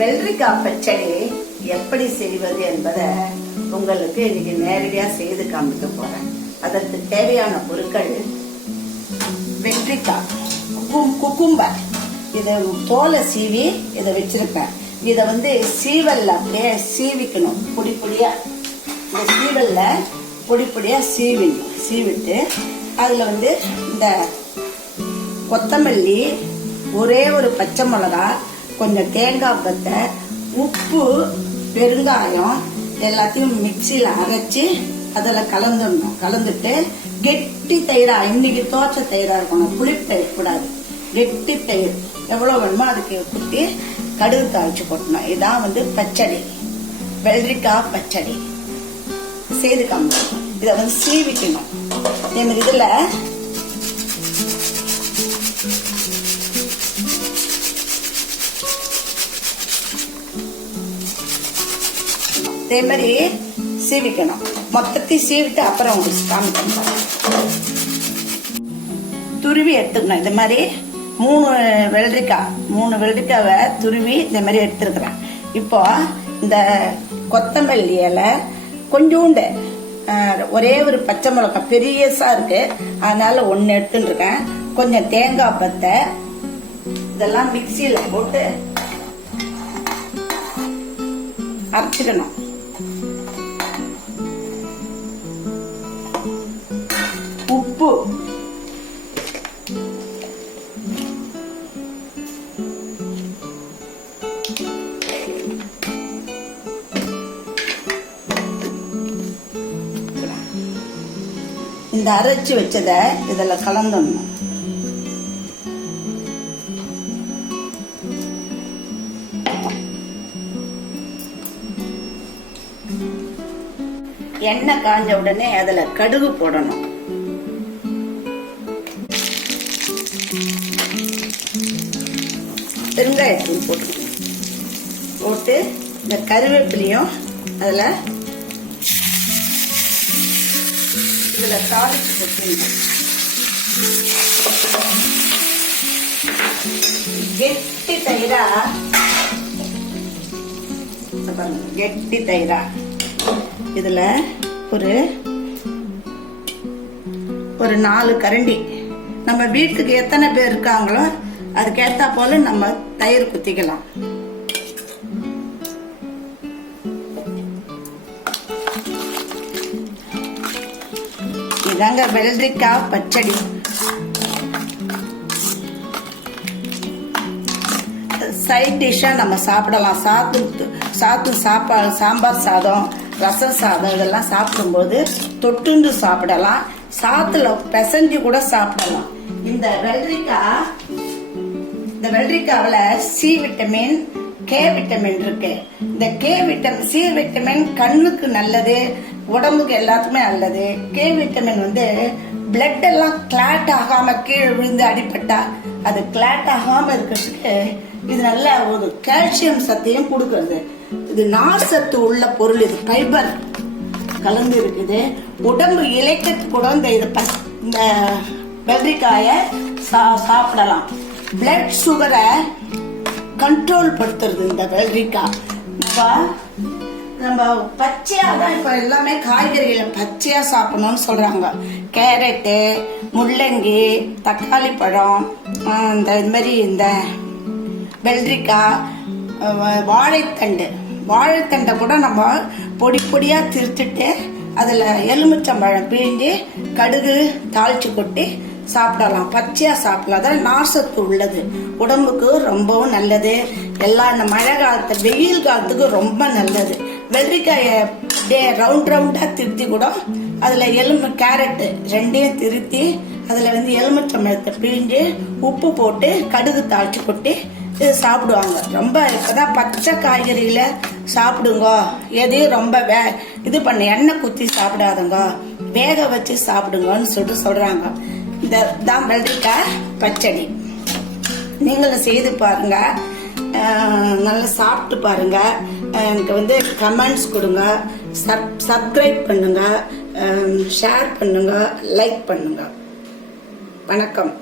வெள்ளரிக்காய் பச்சடி எப்படி செய்வது என்பதை உங்களுக்கு இன்னைக்கு நேரடியா செய்து காமிக்க போறேன். அதற்கு தேவையான பொருட்கள் வெள்ளரிக்காய், குக்கும்பர், இதை தோலை சீவி இதை வச்சிருப்பேன். இதை சீவல்ல அப்படியே சீவிக்கணும். பொடி பொடியா இந்த சீவல்ல பொடி பொடியா சீவிட்டு அதுல இந்த கொத்தமல்லி, ஒரே ஒரு பச்சை மிளகா, கொஞ்சம் தேங்காய் பத்தை, உப்பு, பெருங்காயம் எல்லாத்தையும் மிக்சியில அரைச்சி அதில் கலந்துடணும். கலந்துட்டு கெட்டி தயிரா, இன்னைக்கு தோச்ச தயிரா இருக்கணும், புளிப்பு தயிர் கூடாது. கெட்டி தயிர் எவ்வளோ வேணுமோ அதுக்கு குத்தி கடுகு தாளிச்சு போட்டணும். இதான் பச்சடி, வெள்ளரிக்காய் பச்சடி செய்து காமிக்கணும். இதை சீவிக்கணும். எனக்கு இதுல இதே மாதிரி சீவிக்கணும். மொத்தத்தையும் சீவிட்டு அப்புறம் உங்களுக்கு காமிக்கணும். துருவி எடுத்துக்கணும். இந்த மாதிரி 3 வெள்ளரிக்காவை துருவி இந்த மாதிரி எடுத்துருக்குறேன். இப்போ இந்த கொத்தமல்லி இலை கொஞ்சோண்டு, ஒரே ஒரு பச்சை மிளகாய் பெரியசா இருக்கு, அதனால 1 எடுத்துட்டு இருக்கேன். கொஞ்சம் தேங்காய் பத்தை, இதெல்லாம் மிக்சியில போட்டு அரைச்சிக்கணும். உப்பு, இந்த அரைச்சி வச்சதை இதுல கலந்துடணும். எண்ணெய் காஞ்ச உடனே அதுல கடுகு போடணும். பெருங்காயத்தூள் போட்டு இந்த கருவேப்பிலையும் அதுல தாளிச்சு போட்டுருங்க. கெட்டி தயிரா இதுல ஒரு 4 கரண்டி, நம்ம வீட்டுக்கு எத்தனை பேர் இருக்காங்களோ அதுக்கேத்தா போல நம்ம தயிர் குத்திக்கலாம். இதாங்க வெள்ளரிக்காய் பச்சடி. சைட் டிஷ்ஷா நம்ம சாப்பிடலாம். சாம்பார் சாதம், ரசம் சாதம் இதெல்லாம் சாப்பிடும்போது தொட்டுண்டு சாப்பிடலாம். சாத்துல பிசைஞ்சு கூட சாப்பிடலாம். இந்த வெள்ளரிக்காவில சி விட்டமின், கே விட்டமின் இருக்கு. இந்த சி விட்டமின் கண்ணுக்கு நல்லது, உடம்புக்கு எல்லாத்துக்குமே நல்லது. கே விட்டமின் பிளட் எல்லாம் கிளாட் ஆகாம கீழே விழுந்து அடிபட்டா அது கிளாட் ஆகாம இருக்கிறதுக்கு இது நல்ல ஒரு கால்சியம் சத்தையும் கொடுக்கறது. இது நார் சத்து உள்ள பொருள். இது ஃபைபர் கலந்து இருக்குது. உடம்பு இளைக்கத்து கூட இந்த வெள்ளரிக்காய சாப்பிடலாம். பிளட் சுகரை கண்ட்ரோல் படுத்துறது இந்த வெள்ளரிக்காய். நம்ம பச்சையா தான் இப்ப எல்லாமே காய்கறிகளை பச்சையா சாப்பிடணும்னு சொல்றாங்க. கேரட்டு, முள்ளங்கி, தக்காளி பழம், இது மாதிரி இந்த வெள்ளரிக்காய், வாழைத்தண்டை கூட நம்ம பொடி பொடியா திரிச்சிட்டு அதுல எலுமிச்சம்பழம் பிழிஞ்சு கடுகு தாளிச்சு கொட்டி சாப்பிடலாம். பச்சையா சாப்பிடலாம். அதான் நார்சத்து உள்ளது, உடம்புக்கு ரொம்பவும் நல்லது. இந்த மழை காலத்து, வெயில் காலத்துக்கு ரொம்ப நல்லது. வெள்ளரிக்காய ரவுண்டா திருத்தி கூட அதுல கேரட் ரெண்டையும் திருத்தி அதுல எலுமிச்சம்பழத்தை பிழிஞ்சு உப்பு போட்டு கடுகு தாளிச்சு கொட்டி இது சாப்பிடுவாங்க. ரொம்ப இப்பதான் பச்சை காய்கறிகளை சாப்பிடுங்க. எதையும் ரொம்ப இது பண்ண எண்ணெய் குத்தி சாப்பிடாதுங்க, வேக வச்சு சாப்பிடுங்கன்னு சொல்றாங்க. இதுதான் வெள்ளரிக்காய் பச்சடி. நீங்களும் செய்து பாருங்க, நல்லா சாப்பிட்டு பாருங்க. எனக்கு கமெண்ட்ஸ் கொடுங்க, சப்ஸ்கிரைப் பண்ணுங்க, ஷேர் பண்ணுங்க, லைக் பண்ணுங்க. வணக்கம்.